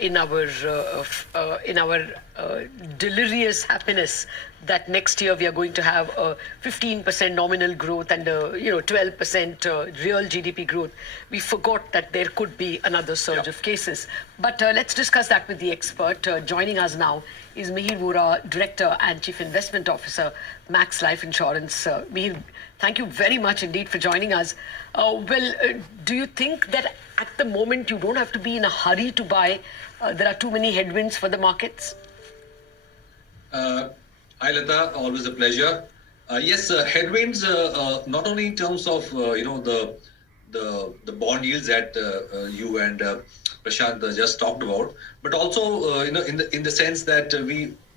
in our delirious happiness that next year we are going to have a 15% nominal growth and 12% real GDP growth, we forgot that there could be another surge of cases. But let's discuss that with the expert. Joining us now is Mihir Vora, Director and Chief Investment Officer, Max Life Insurance. Mihir, thank you very much indeed for joining us. Do you think that at the moment you don't have to be in a hurry to buy? There are too many headwinds for the markets? Hi Latha, always a pleasure. Yes, headwinds not only in terms of the bond yields that you and Prashant just talked about, but also in the sense that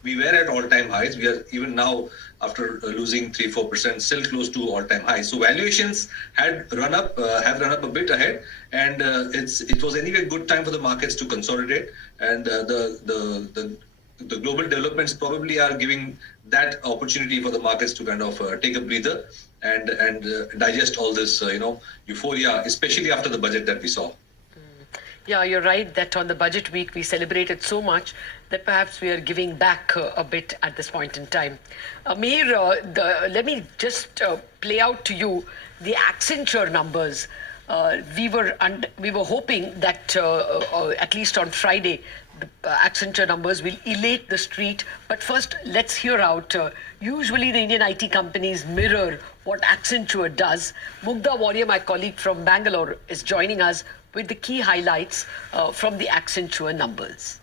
we were at all-time highs. We are even now, after losing 3-4%, still close to all-time highs. So valuations have run up a bit ahead, and it was anyway a good time for the markets to consolidate. And the global developments probably are giving that opportunity for the markets to kind of take a breather and digest all this euphoria, especially after the budget that we saw. Yeah, you're right that on the budget week we celebrated so much that perhaps we are giving back a bit at this point in time. Mihir, let me just play out to you the Accenture numbers. We were hoping that at least on Friday the Accenture numbers will elate the street. But first, let's hear out. Usually the Indian IT companies mirror what Accenture does. Mugdha Warrior, my colleague from Bangalore, is joining us with the key highlights from the Accenture numbers.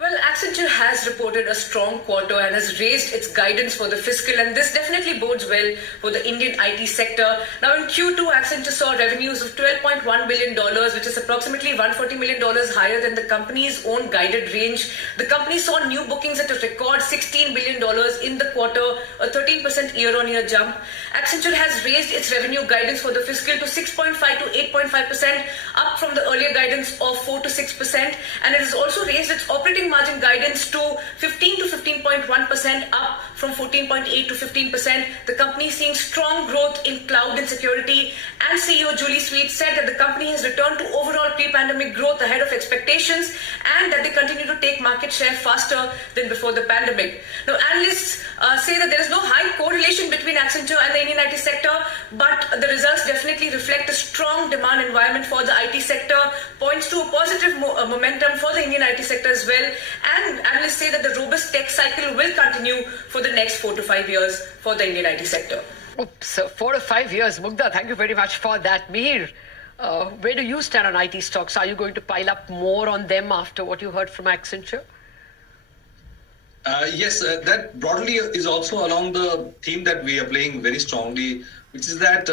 Well, Accenture has reported a strong quarter and has raised its guidance for the fiscal, and this definitely bodes well for the Indian IT sector. Now, in Q2, Accenture saw revenues of $12.1 billion, which is approximately $140 million higher than the company's own guided range. The company saw new bookings at a record $16 billion in the quarter, a 13% year-on-year jump. Accenture has raised its revenue guidance for the fiscal to 6.5 to 8.5%, up from the earlier guidance of 4 to 6%, and it has also raised its operating margin guidance to 15 to 15.1%, up from 14.8 to 15%. The company is seeing strong growth in cloud and security, and CEO Julie Sweet said that the company has returned to overall pre-pandemic growth ahead of expectations and that they continue to take market share faster than before the pandemic. Now, analysts say that there is no high correlation between Accenture and the Indian IT sector, but the results definitely reflect a strong demand environment for the IT sector, points to a positive momentum for the Indian IT sector as well. And analysts say that the robust tech cycle will continue for the next 4 to 5 years for the Indian IT sector. Oops, 4 to 5 years. Mugdha, thank you very much for that. Mihir, where do you stand on IT stocks? Are you going to pile up more on them after what you heard from Accenture? Yes, that broadly is also along the theme that we are playing very strongly, which is that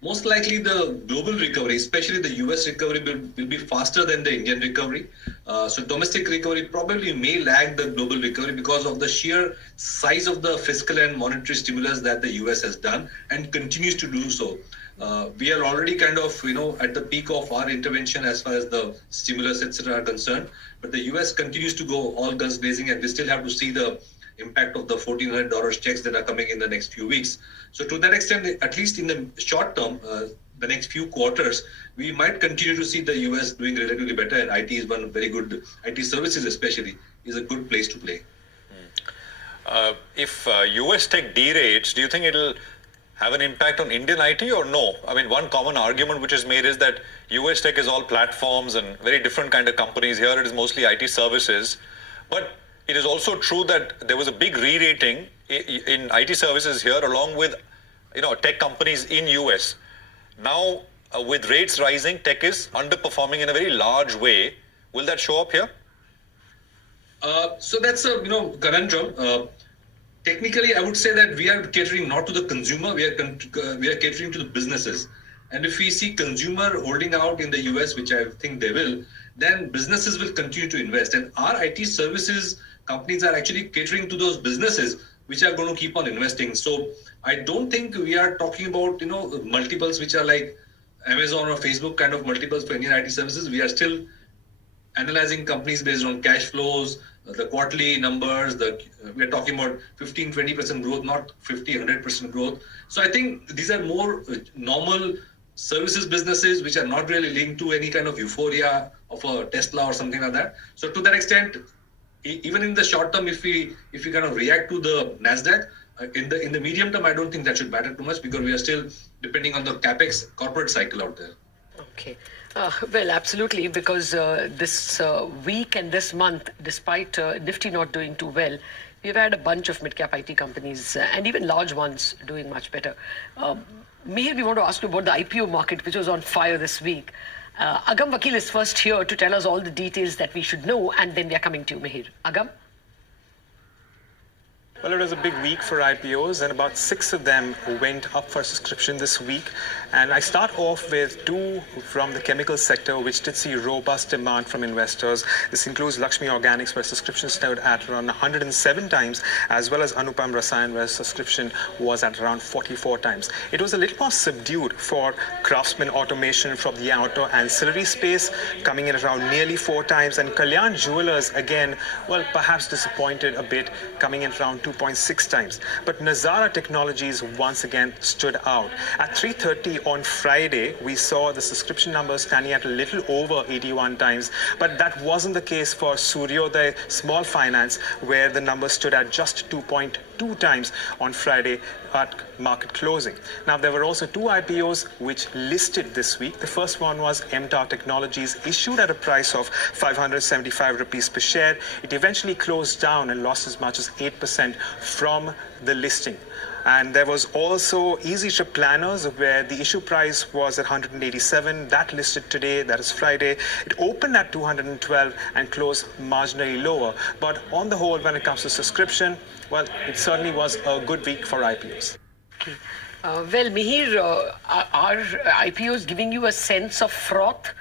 most likely the global recovery, especially the US recovery, will be faster than the Indian recovery. So domestic recovery probably may lag the global recovery because of the sheer size of the fiscal and monetary stimulus that the US has done and continues to do so. We are already kind of, at the peak of our intervention as far as the stimulus, etc. are concerned. But the US continues to go all guns blazing, and we still have to see the impact of the $1,400 checks that are coming in the next few weeks. So to that extent, at least in the short term, the next few quarters, we might continue to see the US doing relatively better, and IT is one very good, IT services especially, is a good place to play. If US tech derates, do you think it'll have an impact on Indian IT or no? I mean, one common argument which is made is that US tech is all platforms and very different kind of companies. Here it is mostly IT services. But it is also true that there was a big re-rating in IT services here along with tech companies in US. Now, with rates rising, tech is underperforming in a very large way. Will that show up here? So that's a conundrum. Technically, I would say that we are catering not to the consumer, we are catering to the businesses. And if we see consumer holding out in the US, which I think they will, then businesses will continue to invest. And our IT services companies are actually catering to those businesses which are going to keep on investing. So I don't think we are talking about, multiples which are like Amazon or Facebook kind of multiples for Indian IT services. We are still analyzing companies based on cash flows, the quarterly numbers, we're talking about 15-20% growth, not 50-100% growth. So I think these are more normal services businesses which are not really linked to any kind of euphoria of a Tesla or something like that. So to that extent, even in the short term, if we kind of react to the Nasdaq, in the medium term, I don't think that should matter too much because we are still depending on the capex corporate cycle out there. Okay. Well, absolutely, because this week and this month, despite Nifty not doing too well, we've had a bunch of mid-cap IT companies and even large ones doing much better. Mihir, we want to ask you about the IPO market, which was on fire this week. Agam Vakil is first here to tell us all the details that we should know, and then we are coming to you, Mihir. Agam? Well, it was a big week for IPOs, and about 6 of them went up for subscription this week. And I start off with 2 from the chemical sector, which did see robust demand from investors. This includes Lakshmi Organics, where subscription stood at around 107 times, as well as Anupam Rasayan, where subscription was at around 44 times. It was a little more subdued for Craftsman Automation from the auto ancillary space, coming in around nearly 4 times. And Kalyan Jewelers, again, well, perhaps disappointed a bit, coming in around 2.6 times. But Nazara Technologies once again stood out. At 3:30 on Friday, we saw the subscription numbers standing at a little over 81 times, but that wasn't the case for Suryodaya Small Finance, where the number stood at just 2.2 times on Friday at market closing. Now, there were also 2 IPOs which listed this week. The first one was MTAR Technologies, issued at a price of 575 rupees per share. It eventually closed down and lost as much as 8% from the listing. And there was also Easy Trip Planners, where the issue price was at 187. That listed today, that is Friday. It opened at 212 and closed marginally lower. But on the whole, when it comes to subscription, well, it certainly was a good week for IPOs. Okay. Well, Mihir, are IPOs giving you a sense of froth?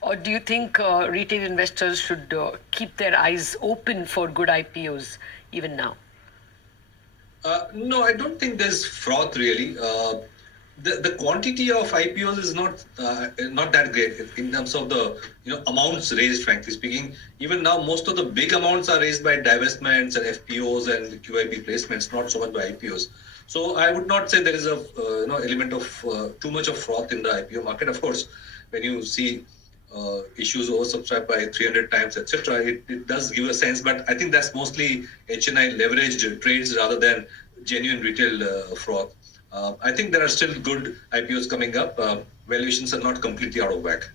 Or do you think retail investors should keep their eyes open for good IPOs even now? No, I don't think there's froth really. The quantity of IPOs is not that great in terms of the amounts raised. Frankly speaking, even now most of the big amounts are raised by divestments and FPOs and QIP placements, not so much by IPOs. So I would not say there is a element of too much of froth in the IPO market. Of course, when you see issues oversubscribed by 300 times, etc., it does give a sense. But I think that's mostly HNI leveraged trades rather than genuine retail fraud. I think there are still good IPOs coming up. Valuations are not completely out of whack.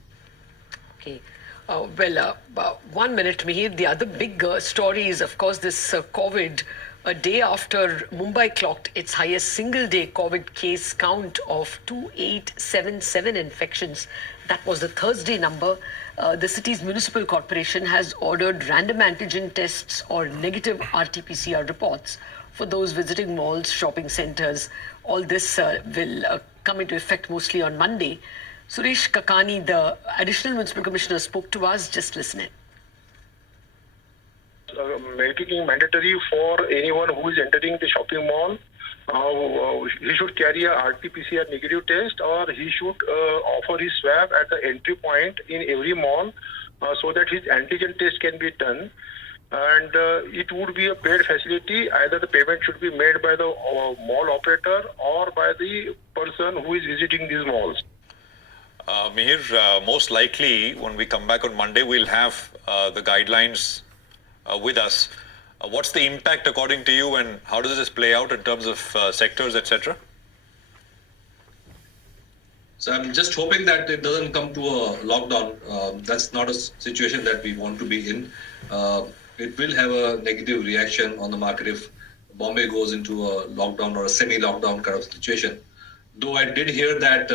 Okay. 1 minute, Mihir. The other big story is, of course, this COVID. A day after Mumbai clocked its highest single-day COVID case count of 2,877 infections. That was the Thursday number. The city's municipal corporation has ordered random antigen tests or negative RT-PCR reports for those visiting malls, shopping centers. All this will come into effect mostly on Monday. Suresh Kakani, the additional municipal commissioner, spoke to us. Just listen in. Making it mandatory for anyone who is entering the shopping mall. He should carry a RT-PCR negative test, or he should offer his swab at the entry point in every mall so that his antigen test can be done. And it would be a paid facility. Either the payment should be made by the mall operator or by the person who is visiting these malls. Mihir, most likely when we come back on Monday, we'll have the guidelines with us. What's the impact according to you, and how does this play out in terms of sectors, etc.? So I'm just hoping that it doesn't come to a lockdown. That's not a situation that we want to be in. It will have a negative reaction on the market if Bombay goes into a lockdown or a semi-lockdown kind of situation. Though I did hear that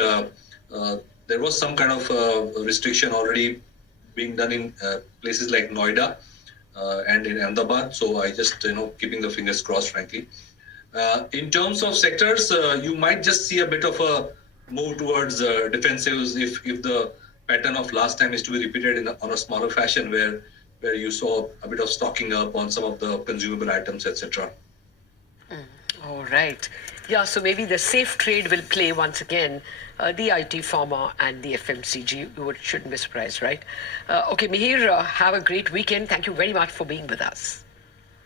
there was some kind of restriction already being done in places like Noida and in Ahmedabad. So I just, keeping the fingers crossed, frankly. In terms of sectors, you might just see a bit of a move towards defensives if the pattern of last time is to be repeated on a smaller fashion where you saw a bit of stocking up on some of the consumable items, etc. All right. Yeah, so maybe the safe trade will play once again, the IT, pharma and the FMCG. You shouldn't be surprised, right? Okay, Mihir, have a great weekend. Thank you very much for being with us.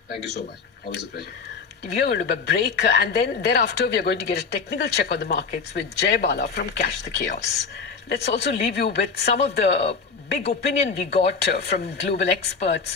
Thank you so much. Always a pleasure. We are going to have a break, and then thereafter we are going to get a technical check on the markets with Jay Bala from Cash the Chaos. Let's also leave you with some of the big opinion we got from global experts